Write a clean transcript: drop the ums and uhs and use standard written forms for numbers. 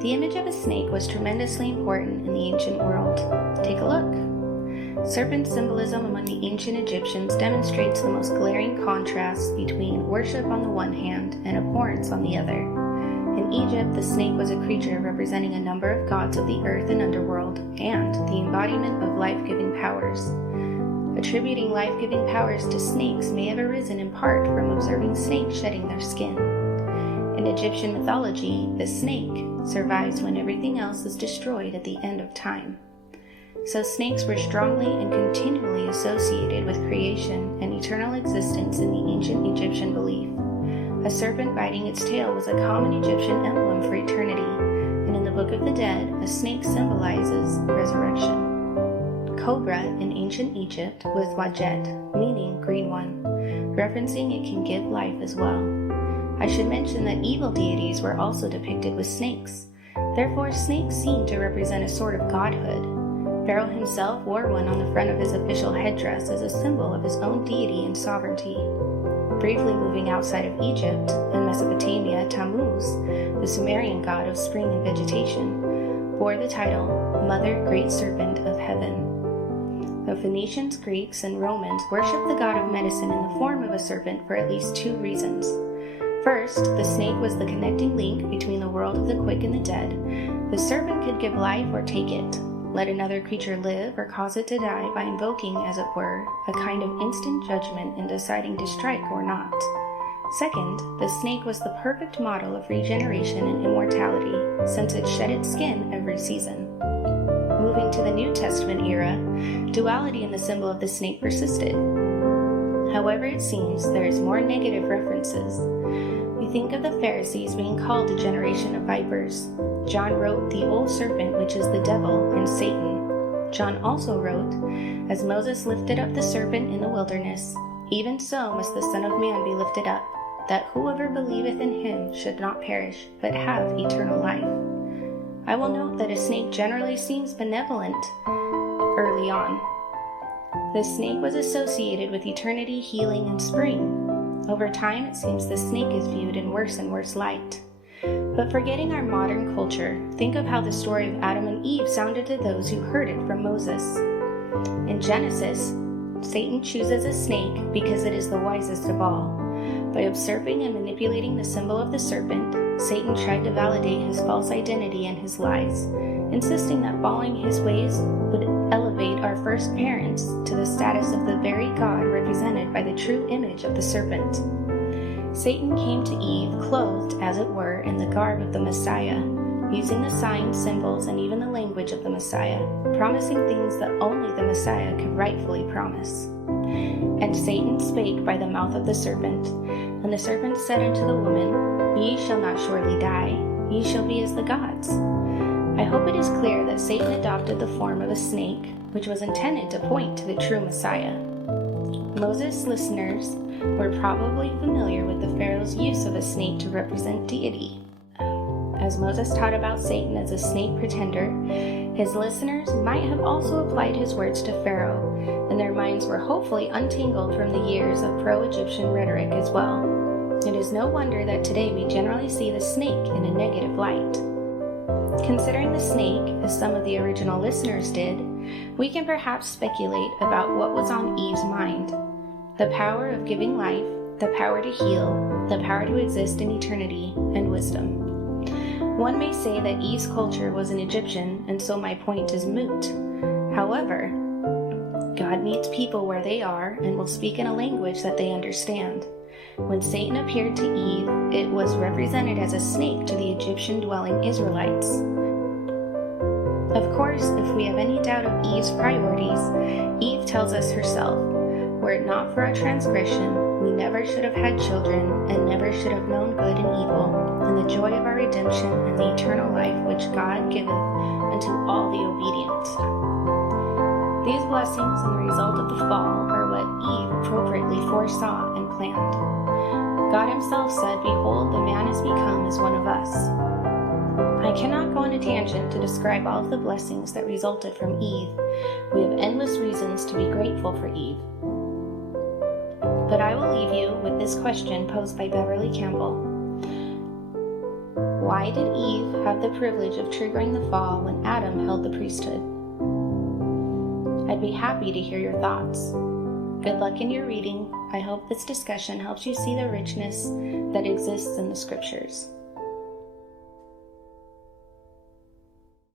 The image of a snake was tremendously important in the ancient world. Take a look. Serpent symbolism among the ancient Egyptians demonstrates the most glaring contrast between worship on the one hand and abhorrence on the other. In Egypt, the snake was a creature representing a number of gods of the earth and underworld, and the embodiment of life-giving powers. Attributing life-giving powers to snakes may have arisen in part from observing snakes shedding their skin. In Egyptian mythology, the snake survives when everything else is destroyed at the end of time. So snakes were strongly and continually associated with creation and eternal existence in the ancient Egyptian belief. A serpent biting its tail was a common Egyptian emblem for eternity, and in the Book of the Dead, a snake symbolizes resurrection. Cobra in ancient Egypt was Wajet, meaning green one, referencing it can give life as well. I should mention that evil deities were also depicted with snakes. Therefore, snakes seem to represent a sort of godhood. Pharaoh himself wore one on the front of his official headdress as a symbol of his own deity and sovereignty. Briefly moving outside of Egypt and Mesopotamia, Tammuz, the Sumerian god of spring and vegetation, bore the title Mother Great Serpent of Heaven. The Phoenicians, Greeks, and Romans worshipped the god of medicine in the form of a serpent for at least two reasons. First, the snake was the connecting link between the world of the quick and the dead. The serpent could give life or take it, let another creature live or cause it to die by invoking, as it were, a kind of instant judgment in deciding to strike or not. Second, the snake was the perfect model of regeneration and immortality, since it shed its skin every season. Moving to the New Testament era, duality in the symbol of the snake persisted. However, it seems there is more negative references. We think of the Pharisees being called a generation of vipers. John wrote, "The old serpent, which is the devil and Satan." John also wrote, "As Moses lifted up the serpent in the wilderness, even so must the Son of Man be lifted up, that whoever believeth in him should not perish, but have eternal life." I will note that a snake generally seems benevolent early on. The snake was associated with eternity, healing, and spring. Over time, it seems the snake is viewed in worse and worse light. But forgetting our modern culture, think of how the story of Adam and Eve sounded to those who heard it from Moses. In Genesis, Satan chooses a snake because it is the wisest of all. By usurping and manipulating the symbol of the serpent, Satan tried to validate his false identity and his lies, insisting that following his ways would elevate our first parents to the status of the very God represented by the true image of the serpent. Satan came to Eve clothed, as it were, in the garb of the Messiah, using the signs, symbols, and even the language of the Messiah, promising things that only the Messiah could rightfully promise. And Satan spake by the mouth of the serpent. And the serpent said unto the woman, Ye shall not surely die, ye shall be as the gods. I hope it is clear that Satan adopted the form of a snake, which was intended to point to the true Messiah. Moses' listeners were probably familiar with the Pharaoh's use of a snake to represent deity. As Moses taught about Satan as a snake pretender, his listeners might have also applied his words to Pharaoh, and their minds were hopefully untangled from the years of pro-Egyptian rhetoric as well. It is no wonder that today we generally see the snake in a negative light. Considering the snake, as some of the original listeners did, we can perhaps speculate about what was on Eve's mind. The power of giving life, the power to heal, the power to exist in eternity, and wisdom. One may say that Eve's culture was an Egyptian, and so my point is moot. However, God meets people where they are and will speak in a language that they understand. When Satan appeared to Eve, it was represented as a snake to the Egyptian-dwelling Israelites. Of course, if we have any doubt of Eve's priorities, Eve tells us herself, "Were it not for our transgression, we never should have had children, and never should have known good and evil, and the joy of our redemption and the eternal life which God giveth unto all the obedient." These blessings and the result of the fall are what Eve appropriately foresaw and planned. God himself said, "Behold, the man is become as one of us." I cannot go on a tangent to describe all of the blessings that resulted from Eve. We have endless reasons to be grateful for Eve. But I will leave you with this question posed by Beverly Campbell. Why did Eve have the privilege of triggering the fall when Adam held the priesthood? I'd be happy to hear your thoughts. Good luck in your reading. I hope this discussion helps you see the richness that exists in the scriptures.